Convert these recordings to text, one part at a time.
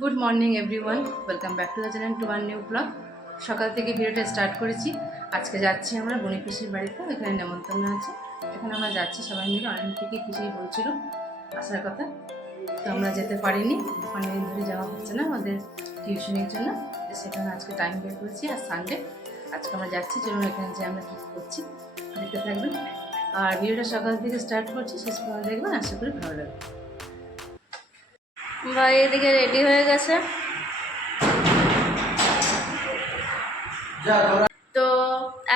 Good morning everyone, welcome back to the channel to one knew blog. সকাল থেকে ভিডিওটা start করেছি। আজকে যাচ্ছি আমরা বনি পিসির বাড়িতে, এখানে নেমন্তন্ন আছে। এখানে আমরা যাচ্ছি সবাই মিলে। অনেক থেকে পিসিই বলছিল আসার কথা, তো আমরা যেতে পারিনি। অনেকদিন ধরে যাওয়া হচ্ছে না আমাদের টিউশনের জন্য, সেখানে আজকে টাইম বের করেছি। আর সানডে আজকে আমরা যাচ্ছি, চলুন এখানে যে আমরা কী করছি দেখতে থাকবেন। আর ভিডিওটা সকাল থেকে স্টার্ট করছি, শেষ পর্যন্ত দেখবেন, আশা করি ভালো লাগবে। ভাই এদিকে রেডি হয়ে গেছে। তো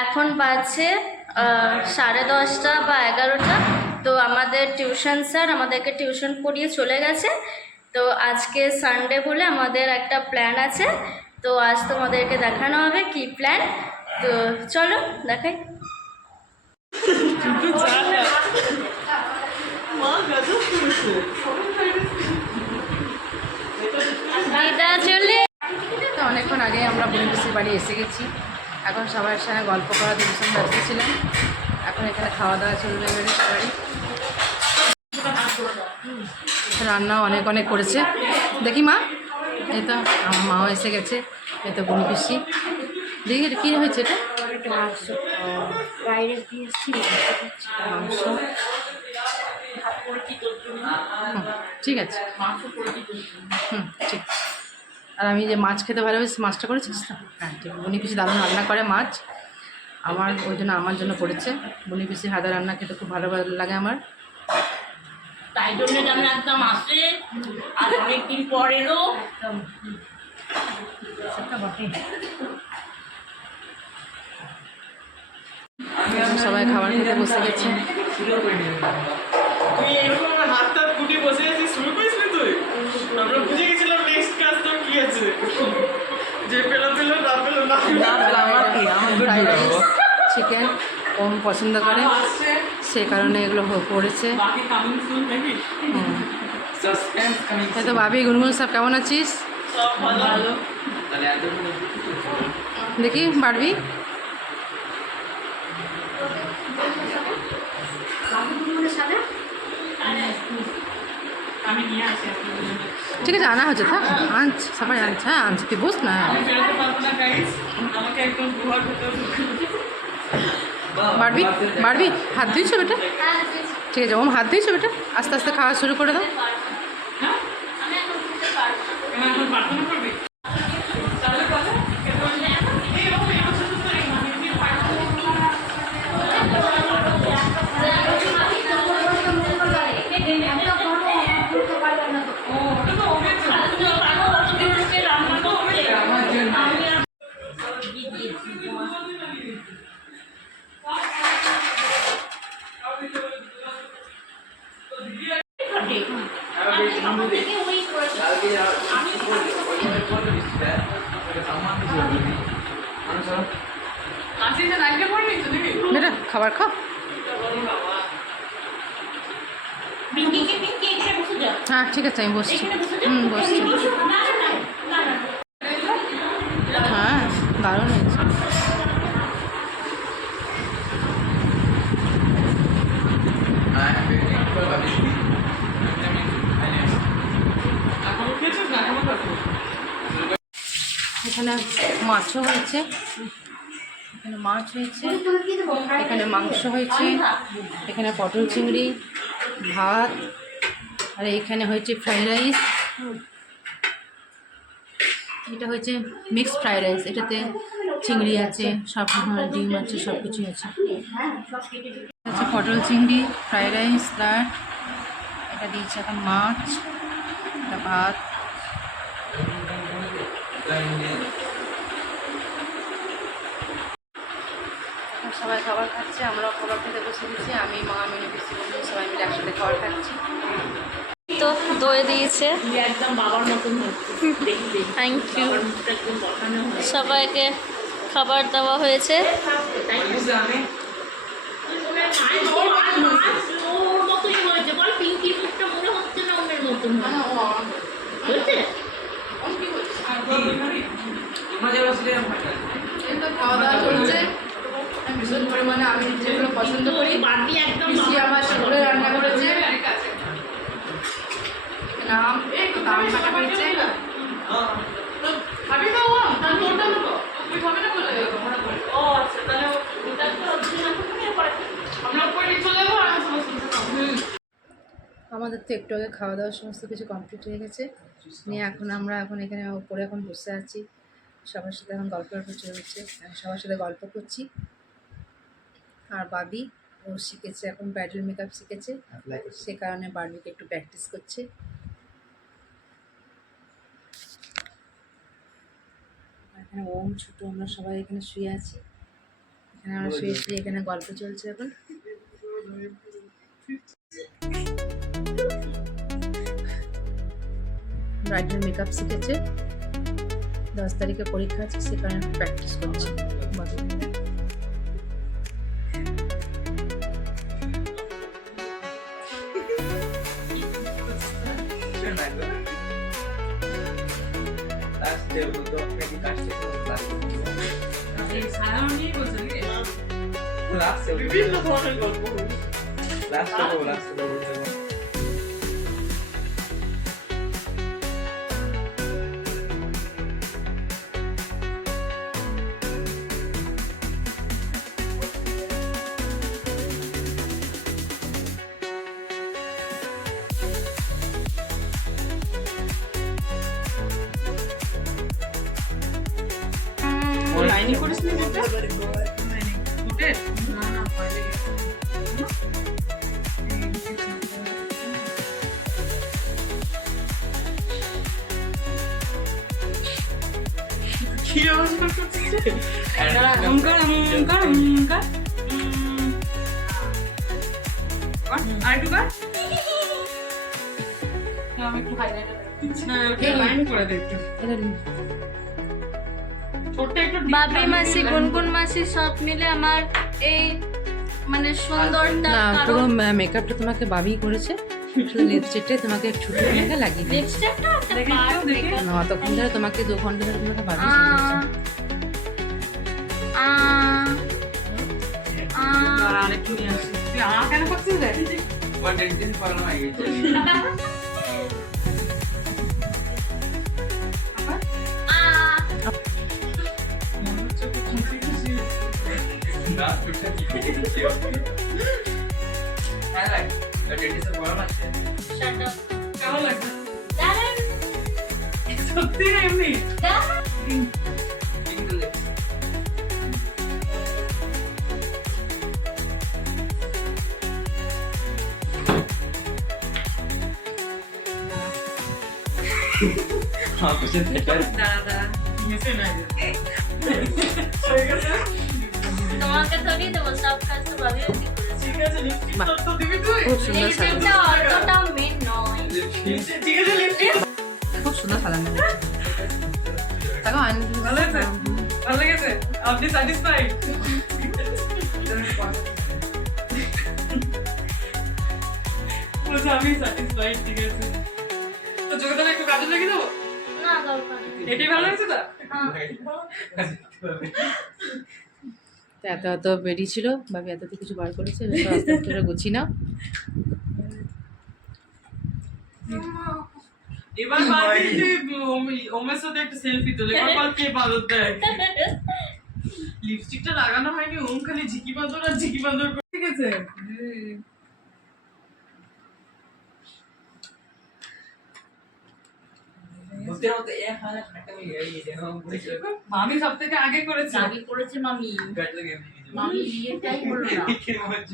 এখন বাজছে 10:30 বা 11টা। তো আমাদের টিউশন স্যার আমাদেরকে টিউশন পড়িয়ে চলে গেছে। তো আজকে সানডে বলে আমাদের একটা প্ল্যান আছে, তো আজ তোমাদেরকে দেখানো হবে কি প্ল্যান। তো চলো দেখাই। অনেকক্ষণ আগে আমরা বনি পিসির বাড়ি এসে গেছি। এখন সবার সঙ্গে গল্প করাতে ভীষণ ব্যস্ত ছিলাম। এখন এখানে খাওয়া দাওয়া চলবে এবারে সবারই। রান্নাও অনেক অনেক করেছে, দেখি মা। এই তো আমার মাও এসে গেছে। এই তো বনি পিসি, দেখি এটা কী হয়েছে, এটা মাংস। ঠিক আছে, ঠিক। আর আমি যে মাছ খেতে ভালোবাসি, মাছটা করেছিস তো? হ্যাঁ ঠিক। বনি পিসি দারুণ রান্না করে মাছ, আমার ওই জন্য আমার জন্য করেছে। বনি পিসি হাদা রান্না খেতে খুব ভালো লাগে আমার, তাই জন্য আমি একদম আসে আর অনেকদিন পর এলো। সবাই খাবার খেতে বসে গেছে। চিকেন কম পছন্দ করে, সে কারণে এগুলো করেছে। তো ভাবি, গুনগুন সব কেমন আছিস? দেখি পারবি? ঠিক আছে, আনা হচ্ছে, থাক আনছে, সবাই আনছে। হ্যাঁ আনছে, তুই বুঝ না। বাড়বি বাড়বি, হাত দিয়েছো বেটা? ঠিক আছে, ওম হাত দিয়েছো বেটা, আস্তে আস্তে খাওয়া শুরু করে দাও। বেটা খাবার খাও। হ্যাঁ ঠিক আছে, আমি বসছি। বসছি। হ্যাঁ দারুণ হয়েছে। এখানে মাছও হয়েছে, এখানে মাছ হয়েছে, এখানে মাংস হয়েছে, এখানে পটল চিংড়ি, ভাত, আর এইখানে হয়েছে ফ্রাইড রাইস। এটা হয়েছে মিক্সড ফ্রাইড রাইস, এটাতে চিংড়ি আছে, সব ডিম আছে, সব কিছুই আছে। আচ্ছা, পটল চিংড়ি, ফ্রাইড রাইস, স্যালাড, এটা দিয়েছে এখন মাছ, এটা ভাত। সবাই খাবার খাচ্ছে, আমরাও খাবার খেতে বসে গেছি। আমি, মা, মিনি পিসি, বন্ধু সবাই মিলে একসাথে খাবার খাচ্ছি। তো দই দিয়েছে, একদম বাবার মতন থ্যাংক ইউ। সবাইকে খাবার দেওয়া হয়েছে। খাওয়া দাওয়া করছে ভীষণ পরিমাণে। আমি যেগুলো পছন্দ করি, পিসি আবার সেগুলো রান্না করেছে। আম কাটা হয়েছে, আমাদের তো একটু আগে খাওয়া দাওয়া সমস্ত কিছু কমপ্লিট হয়ে গেছে, নিয়ে আমরা এখানে উপরে এখন বসে আছি, সবার সাথে এখন গল্প চলছে, আমি সবার সাথে গল্প করছি। আর বাবি ও শিখেছে, এখন ব্রাইডাল মেকআপ শিখেছে, সে কারণে বার্বিকে একটু প্র্যাকটিস করছে। এখানে ওম ছোট আমরা সবাই এখানে শুয়ে আছি, এখানে আমরা শুয়ে এখানে গল্প চলছে এখন। ব্রাইডাল মেকআপ শিখেছে, 10 তারিখে পরীক্ষা আছে, সে কারণে প্র্যাকটিস করছে। বিভিন্ন ধরনের গল্প লাইনই করিস নি যেটা ফুটে না না পারে কি আওয়াজ করছিস ওমকার আর টু কার আমি একটু হাইলাইটার লাইন করে দে একটু বাবি মাসি, গুনগুন মাসি সব মিলে আমার এই মানে সুন্দরটা। পুরো মেকআপটা তোমাকে বাবি করেছে, শুধু লিপস্টিকটাই তোমাকে ছোট মেঘা লাগিয়ে দিয়েছে। তখন ধরে তোমাকে 2 ঘন্টা ধরে তোমাকে বাবি সাজিয়েছে। আরেকটু নিয়ে আসি তুই কেন করছিস রে ডেন্টিস্ট পড়ানো হয়ে গেছে সত্যি এমনি তোমাকে ধরিয়ে দেবো সব কাজ তো ভাবি ঠিক আছে লিপস্টিক তো দিবি তুই খুব সুন্দর লিপস্টিকটা অতটা মেন নয়। ঠিক আছে লিপস্টিক খুব সুন্দর সাজানো হয়েছে। দেখো ভালো লেগেছে আপনি স্যাটিসফাইড আমি স্যাটিসফাইড ঠিক আছে তো যোগদান একটু কাজে লেগে দেবো না দরকার নেই। এটাই ভালো লাগছে তো এত বেরিয়েছিল, ভাবি এত কিছু বার করেছে, আস্তে আস্তে করে গুছি না। এবার বাকি ওমের সাথে একটা সেলফি তোলে এবার বল কে বাদর দেয় লিপস্টিকটা লাগানো হয়নি ওম খালি ঝিকি বাঁদর আর ঝিকি বাঁদর ঠিক আছে মামি সব থেকে আগে করেছে মামি বিয়েটাই হলো না।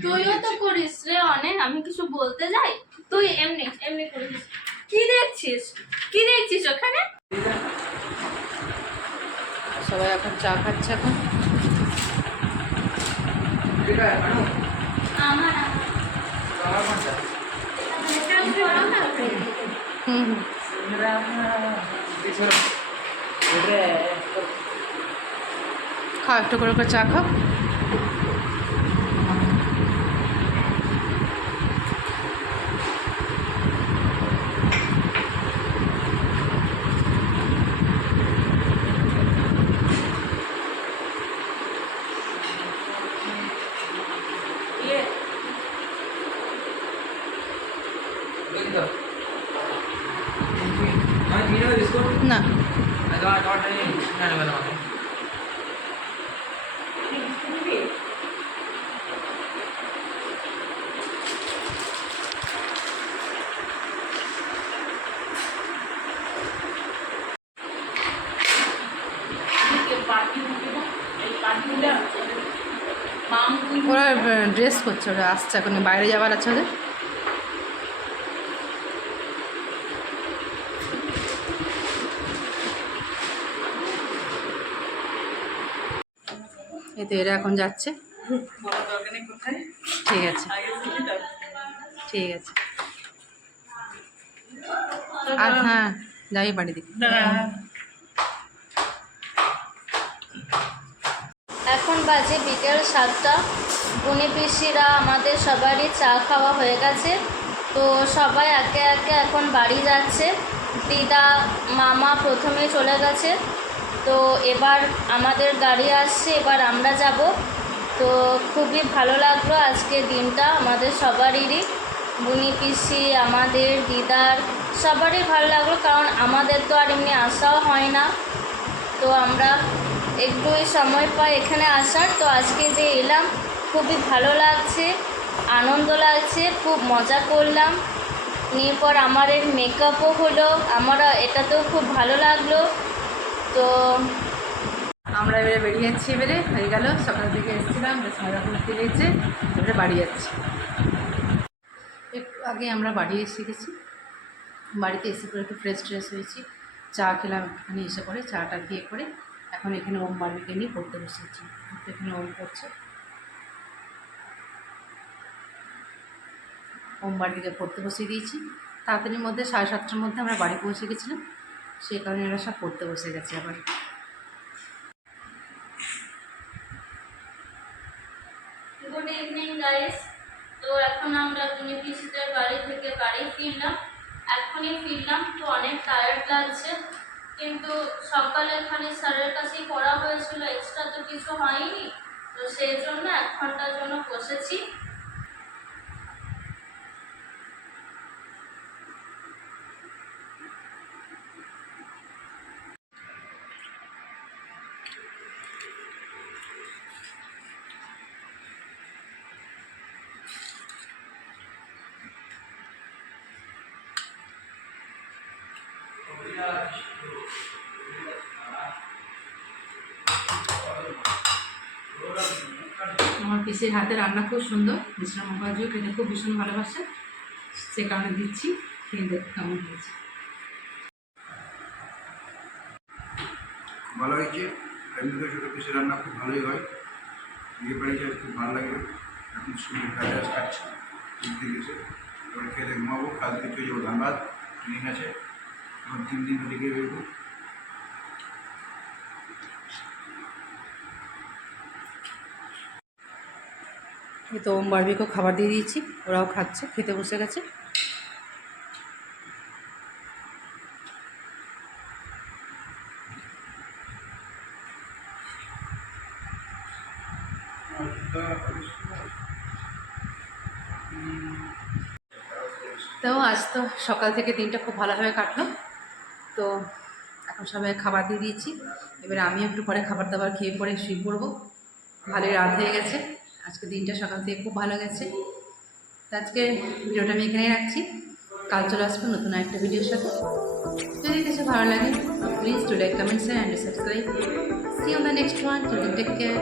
তুইও তো করিস রে অনেক, আমি কিছু বলতে যাই তুই এমনি এমনি করিস। কি দেখছিস ওখানে? সবাই এখন চা খাচ্ছে এখন। আমার খাও, একটু করে চা খাও। না ওরা ড্রেস করছে, ওরা আসছে এখন, বাইরে যাওয়ার আছে ওদের। এই তো এরা এখন যাচ্ছে। বলা দরকার নেই কোথায়, ঠিক আছে, আগে থেকে যাও। ঠিক আছে। আর হ্যাঁ, যাই বাড়ি দিকে। এখন বাজে বিকেল 7টা। বুনি পিসিরা আমাদের সবারই চা খাওয়া হয়ে গেছে, তো সবাই একে একে এখন বাড়ি যাচ্ছে। দিদা মামা প্রথমে চলে গেছে, তো এবার আমাদের গাড়ি আসছে, এবার আমরা যাব। তো খুবই ভালো লাগলো আজকে দিনটা আমাদের সবারই, বুনি পিসি আমাদের দিদার সবারই ভালো লাগলো, কারণ আমাদের তো আর এমনি আসাও হয় না। তো আমরা একটুই সময় পাই এখানে আসার, তো আজকে যে এলাম খুবই ভালো লাগছে, আনন্দ লাগছে, খুব মজা করলাম। নিয়ে পর আমার এর মেকআপও হলো, আমরা এটাতেও খুব ভালো লাগলো। তো আমরা এবারে বেরিয়ে যাচ্ছি, এবারে হয়ে গেল, সকাল থেকে এসেছিলাম, বেশ মজা করতে গেছে, এবারে বাড়ি যাচ্ছি। একটু আগে আমরা বাড়ি এসে গেছি, বাড়িতে এসে পরে একটু ফ্রেশ ট্রেশ হয়েছি, চা খেলাম একটুখানি, এসে পরে চাটা খেয়ে পরে এখন এখানে ওম বার্বিকে নিয়ে পড়তে বসেছি। এখানে ওম পড়ছে, ওম বার্বিকে পড়তে বসিয়ে দিয়েছি। তাড়াতাড়ির মধ্যে 7:30টার মধ্যে আমরা বাড়ি পৌঁছে গেছিলাম, সেই কারণে এরা সব পড়তে বসে গেছে আবার। Good evening guys. তো এখন আমরা বুনি পিসিদের বাড়ি থেকে বাড়ি ফিরলাম, এখনই ফিরলাম। তো অনেক টায়ার্ড লাগছে, কিন্তু সকালে খালি স্যারের কাছেই পড়া হয়েছিল, এক্সট্রা তো কিছু হয়নি, তো সেই জন্য 1 ঘন্টার জন্য বসেছি। আমার পিসির হাতে রান্না খুব সুন্দর, মিশ্রা মহাজিও খেতে খুব ভীষণ ভালোবাসে, সে কারণে দিচ্ছি, খেয়ে দেখ কেমন হয়েছে। ভালো হয়েছে, এমনিতে ছোটো পিসের রান্না খুব ভালোই হয়। বিয়ে বাড়িতে খুব ভালো লাগবে। এখন স্কুলে ফ্রাইড খাচ্ছি, ঘুরতে গেছে, এবার খেতে ঘুমাবো। কালকে চলে যাবো ধানবাদ, ট্রেনিং আছে, এখন 3 দিন লেগে বেরবো। এই তো ওম বার্বিকেও খাবার দিয়ে দিয়েছি, ওরাও খাচ্ছে, খেতে বসে গেছে। তো আজ তো সকাল থেকে দিনটা খুব ভালোভাবে কাটলো। তো এখন সবাই খাবার দিয়ে দিয়েছি, এবারে আমিও একটু পরে খাবার দাবার খেয়ে পরে শুয়ে পড়বো। ভালোই রাত হয়ে গেছে, আজকে দিনটা সকাল থেকে খুব ভালো গেছে। তো আজকে ভিডিওটা আমি এখানেই রাখছি, কাল চলে আসবো নতুন একটা ভিডিওর সাথে। যদি কিছু ভালো লাগে please do like, comment, share and subscribe. See on the next one. Take care.